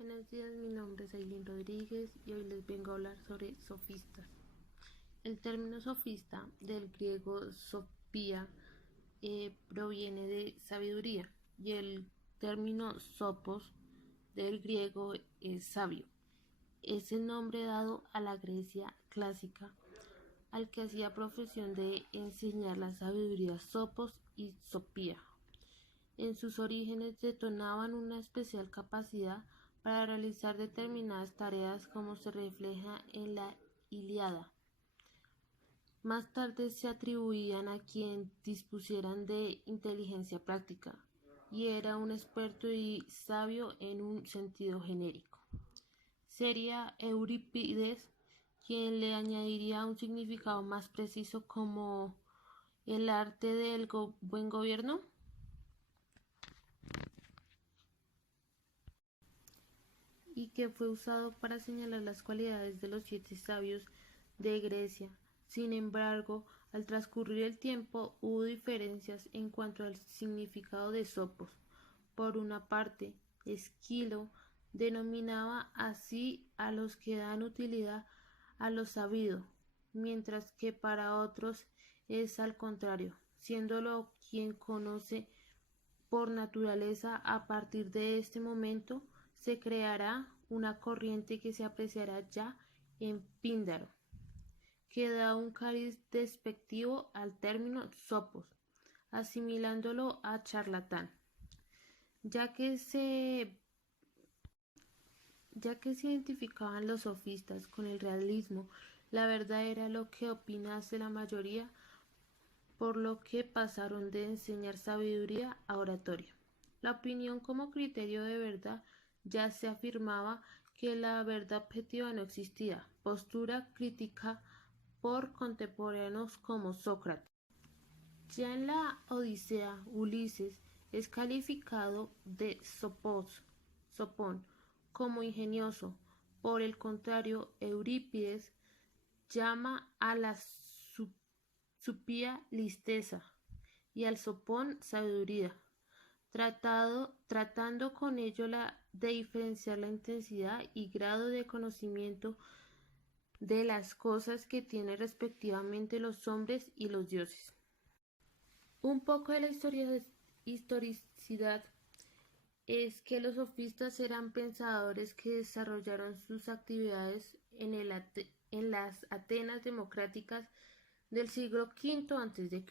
Buenos días, mi nombre es Aileen Rodríguez y hoy les vengo a hablar sobre sofistas. El término sofista, del griego sofía, proviene de sabiduría y el término sopos, del griego, es sabio. Es el nombre dado a la Grecia clásica, al que hacía profesión de enseñar la sabiduría Sopos y Sopía. En sus orígenes detonaban una especial capacidad para realizar determinadas tareas, como se refleja en la Ilíada. Más tarde se atribuían a quien dispusieran de inteligencia práctica, y era un experto y sabio en un sentido genérico. Sería Eurípides quien le añadiría un significado más preciso, como el arte del buen gobierno, y que fue usado para señalar las cualidades de los 7 sabios de Grecia. Sin embargo, al transcurrir el tiempo hubo diferencias en cuanto al significado de Sopos. Por una parte, Esquilo denominaba así a los que dan utilidad a lo sabido, mientras que para otros es al contrario, siéndolo quien conoce por naturaleza. A partir de este momento se creará una corriente que se apreciará ya en Píndaro, que da un cariz despectivo al término sopos, asimilándolo a charlatán, ya que se identificaban los sofistas con el realismo. La verdad era lo que opinase la mayoría, por lo que pasaron de enseñar sabiduría a oratoria. La opinión como criterio de verdad. Ya se afirmaba que la verdad objetiva no existía, postura crítica por contemporáneos como Sócrates. Ya en la Odisea, Ulises es calificado de sopón como ingenioso. Por el contrario, Eurípides llama a la supía listeza y al sopón sabiduría, tratando con ello de diferenciar la intensidad y grado de conocimiento de las cosas que tienen respectivamente los hombres y los dioses. Un poco de la historicidad es que los sofistas eran pensadores que desarrollaron sus actividades en las Atenas democráticas del siglo V a.C.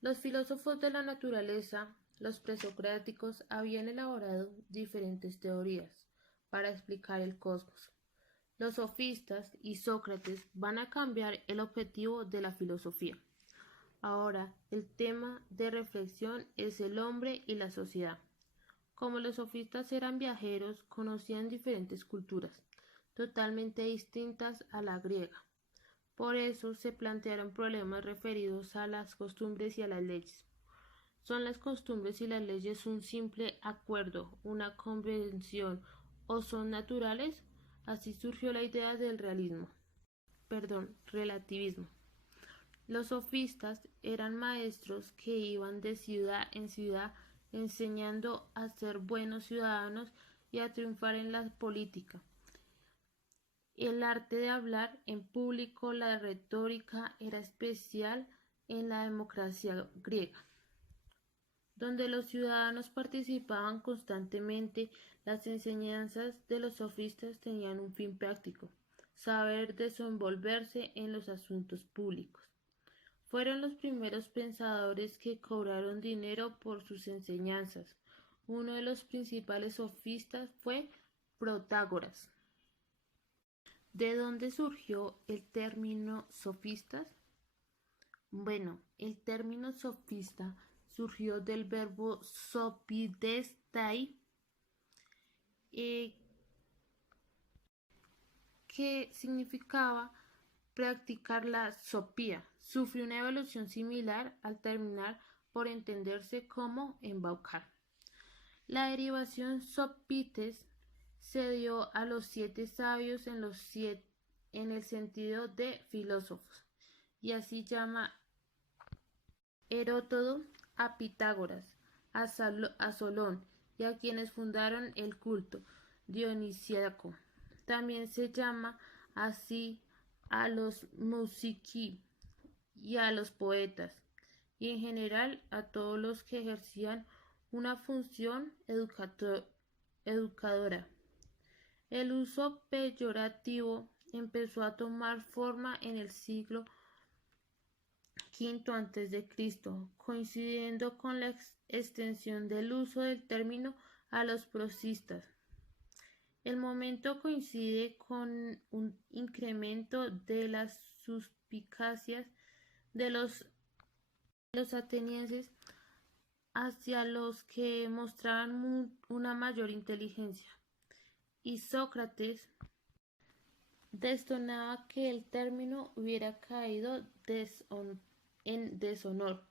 Los filósofos de la naturaleza, los presocráticos, habían elaborado diferentes teorías para explicar el cosmos. Los sofistas y Sócrates van a cambiar el objetivo de la filosofía. Ahora, el tema de reflexión es el hombre y la sociedad. Como los sofistas eran viajeros, conocían diferentes culturas, totalmente distintas a la griega. Por eso se plantearon problemas referidos a las costumbres y a las leyes. ¿Son las costumbres y las leyes un simple acuerdo, una convención, o son naturales? Así surgió la idea del relativismo. Los sofistas eran maestros que iban de ciudad en ciudad enseñando a ser buenos ciudadanos y a triunfar en la política. El arte de hablar en público, la retórica, era especial en la democracia griega, donde los ciudadanos participaban constantemente. Las enseñanzas de los sofistas tenían un fin práctico: saber desenvolverse en los asuntos públicos. Fueron los primeros pensadores que cobraron dinero por sus enseñanzas. Uno de los principales sofistas fue Protágoras. ¿De dónde surgió el término sofistas? Bueno, el término sofista surgió del verbo sopidestai, que significaba practicar la sopía. Sufrió una evolución similar al terminar por entenderse como embaucar. La derivación sopites se dio a los 7 sabios en el sentido de filósofos, y así llama Heródoto a Pitágoras, a Solón y a quienes fundaron el culto dionisíaco. También se llama así a los musici y a los poetas, y en general a todos los que ejercían una función educadora. El uso peyorativo empezó a tomar forma en el siglo V a.C., coincidiendo con la extensión del uso del término a los prosistas. El momento coincide con un incremento de las suspicacias de los atenienses hacia los que mostraban una mayor inteligencia, y Sócrates destonaba que el término hubiera caído en deshonor,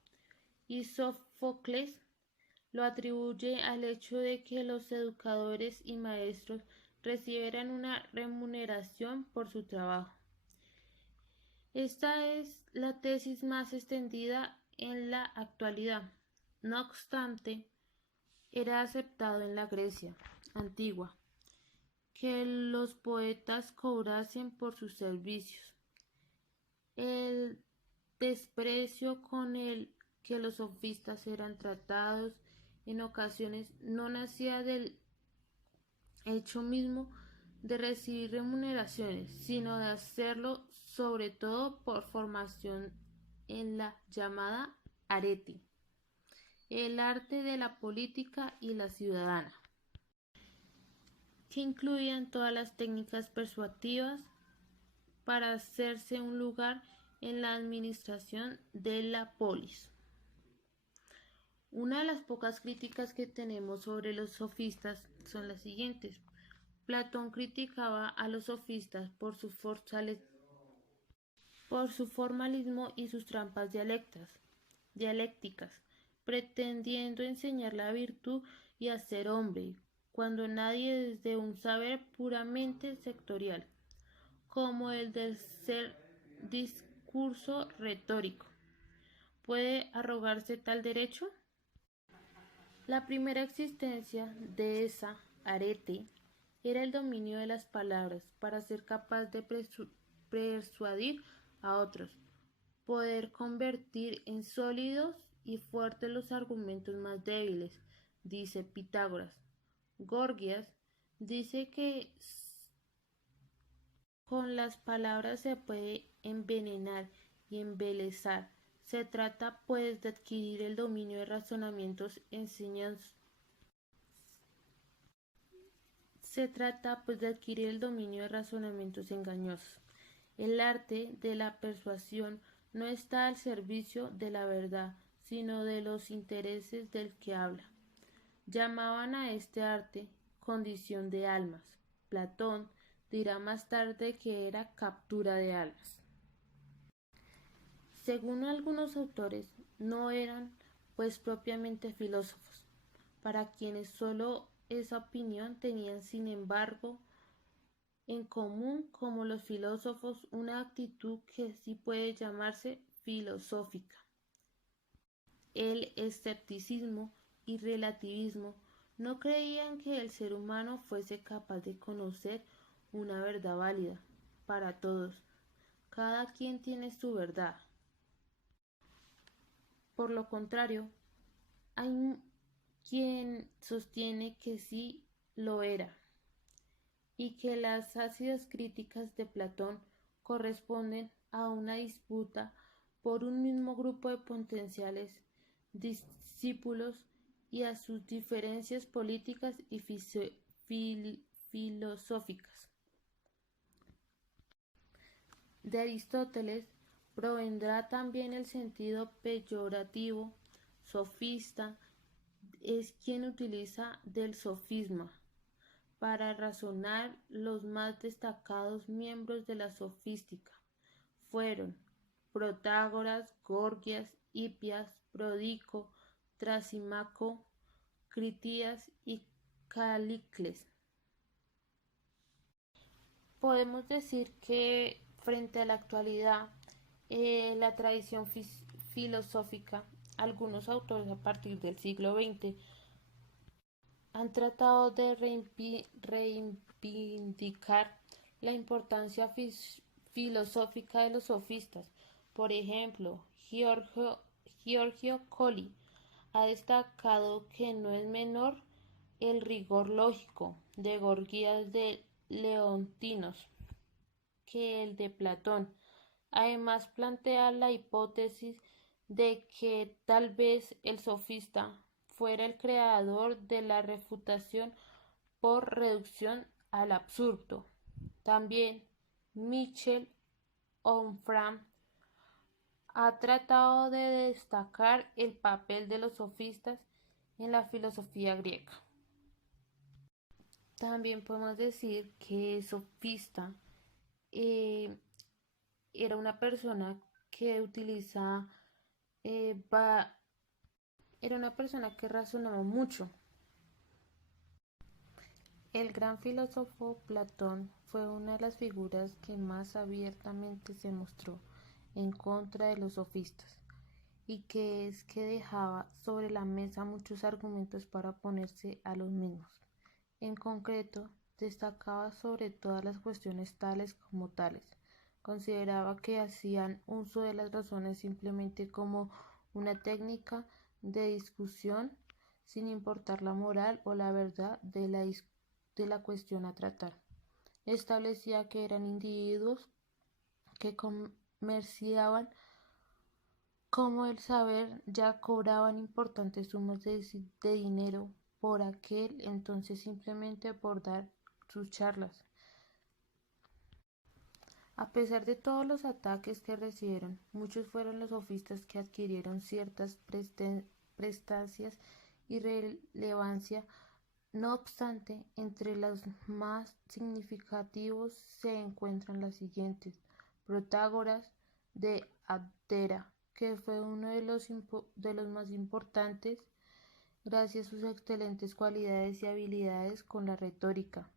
y Sófocles lo atribuye al hecho de que los educadores y maestros recibieran una remuneración por su trabajo. Esta es la tesis más extendida en la actualidad. No obstante, era aceptado en la Grecia antigua que los poetas cobrasen por sus servicios. El desprecio con el que los sofistas eran tratados en ocasiones no nacía del hecho mismo de recibir remuneraciones, sino de hacerlo sobre todo por formación en la llamada arete, el arte de la política y la ciudadana, que incluían todas las técnicas persuasivas para hacerse un lugar en la administración de la polis. Una de las pocas críticas que tenemos sobre los sofistas son las siguientes. Platón criticaba a los sofistas por su formalismo y sus trampas dialécticas, pretendiendo enseñar la virtud y hacer hombre, cuando nadie desde un saber puramente sectorial, como el del ser discurso retórico, puede arrogarse tal derecho. La primera existencia de esa arete era el dominio de las palabras para ser capaz de persuadir a otros, poder convertir en sólidos y fuertes los argumentos más débiles, dice Pitágoras. Gorgias dice que con las palabras se puede envenenar y embelezar. Se trata pues de adquirir el dominio de razonamientos engañosos. El arte de la persuasión no está al servicio de la verdad, sino de los intereses del que habla. Llamaban a este arte condición de almas. Platón dirá más tarde que era captura de almas. Según algunos autores, no eran pues propiamente filósofos, para quienes sólo esa opinión tenían sin embargo en común como los filósofos una actitud que sí puede llamarse filosófica. El escepticismo y relativismo no creían que el ser humano fuese capaz de conocer una verdad válida para todos. Cada quien tiene su verdad. Por lo contrario, hay quien sostiene que sí lo era y que las ácidas críticas de Platón corresponden a una disputa por un mismo grupo de potenciales discípulos y a sus diferencias políticas y filosóficas. De Aristóteles provendrá también el sentido peyorativo. Sofista es quien utiliza del sofisma para razonar. Los más destacados miembros de la sofística fueron Protágoras, Gorgias, Hipias, Prodico, Trasimaco, Critías y Calícles. Podemos decir que frente a la actualidad, la tradición filosófica, algunos autores a partir del siglo XX han tratado de reivindicar la importancia filosófica de los sofistas. Por ejemplo, Giorgio Colli ha destacado que no es menor el rigor lógico de Gorgias de Leontinos que el de Platón. Además, plantea la hipótesis de que tal vez el sofista fuera el creador de la refutación por reducción al absurdo. También Michel Onfray ha tratado de destacar el papel de los sofistas en la filosofía griega. También podemos decir que sofista eh, era una persona que era una persona que razonaba mucho. El gran filósofo Platón fue una de las figuras que más abiertamente se mostró en contra de los sofistas, y que es que dejaba sobre la mesa muchos argumentos para oponerse a los mismos. En concreto, destacaba sobre todas las cuestiones tales como tales. Consideraba que hacían uso de las razones simplemente como una técnica de discusión, sin importar la moral o la verdad de la cuestión a tratar. Establecía que eran individuos que comerciaban como el saber, ya cobraban importantes sumas de dinero por aquel entonces simplemente por dar sus charlas. A pesar de todos los ataques que recibieron, muchos fueron los sofistas que adquirieron ciertas prestancias y relevancia. No obstante, entre los más significativos se encuentran los siguientes: Protágoras de Abdera, que fue uno de los más importantes gracias a sus excelentes cualidades y habilidades con la retórica.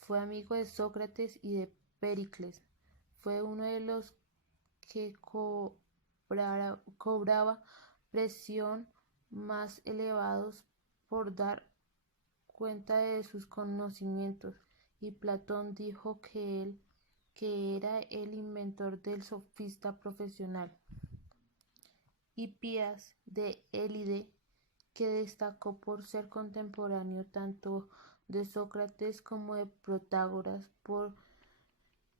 Fue amigo de Sócrates y de Pericles. Fue uno de los que cobraba presión más elevados por dar cuenta de sus conocimientos, y Platón dijo que era el inventor del sofista profesional. Hipías de Élide, que destacó por ser contemporáneo tanto de Sócrates como de Protágoras, por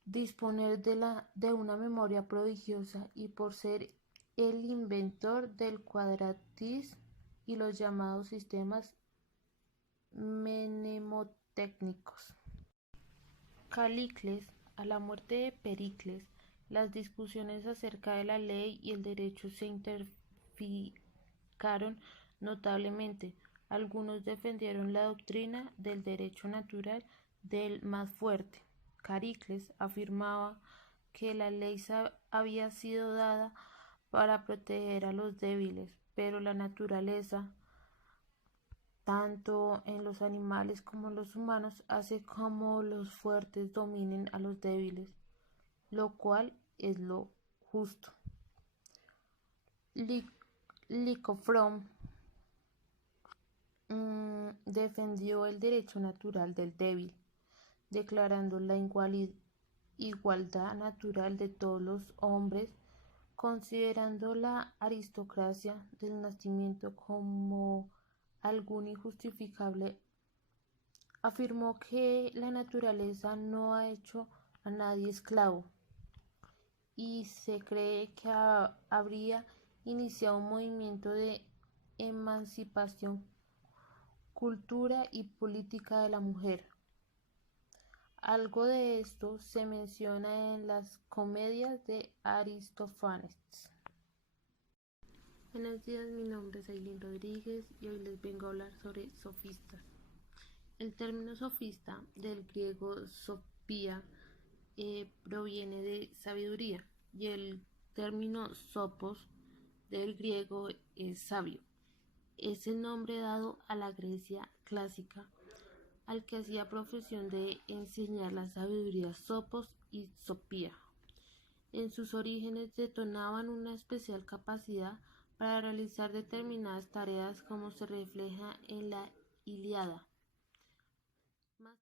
disponer de una memoria prodigiosa y por ser el inventor del cuadratis y los llamados sistemas mnemotécnicos. Calícles, a la muerte de Pericles, las discusiones acerca de la ley y el derecho se intensificaron notablemente. Algunos defendieron la doctrina del derecho natural del más fuerte. Caricles afirmaba que la ley había sido dada para proteger a los débiles, pero la naturaleza, tanto en los animales como en los humanos, hace como los fuertes dominen a los débiles, lo cual es lo justo. Licofrón defendió el derecho natural del débil, declarando la igualdad natural de todos los hombres, considerando la aristocracia del nacimiento como algo injustificable. Afirmó que la naturaleza no ha hecho a nadie esclavo, y se cree que habría iniciado un movimiento de emancipación cultura y política de la mujer. Algo de esto se menciona en las comedias de Aristófanes. Buenos días, mi nombre es Aileen Rodríguez y hoy les vengo a hablar sobre sofistas. El término sofista, del griego sofía, proviene de sabiduría, y el término sopos, del griego, es sabio. Es el nombre dado a la Grecia clásica, al que hacía profesión de enseñar la sabiduría Sopos y Sopía. En sus orígenes detonaban una especial capacidad para realizar determinadas tareas, como se refleja en la Ilíada. Más